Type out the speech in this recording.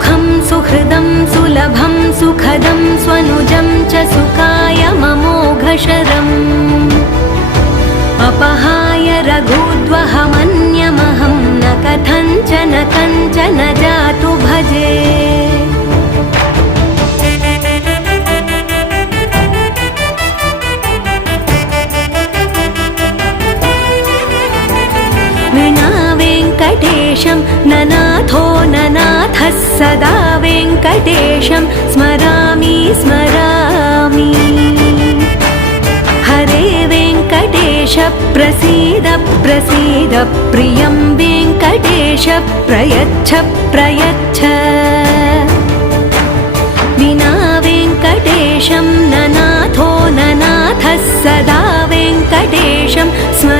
सुखं सुहृदं सुलभं सुखदं स्वनुजं च सुखाय ममोघशरम् अपहाय रघुद्वहमन्यमहं न कथञ्चन कञ्चन जातु भजे। विना वेङ्कटेशं ननाथो ननाथः सदा वेङ्कटेशं स्मरामि स्मरामि। हरे वेङ्कटेश प्रसीद प्रसीद प्रियं वेङ्कटेश प्रयच्छ प्रयच्छ। विना वेङ्कटेशं ननाथो ननाथः सदा वेङ्कटेशं स्मरामि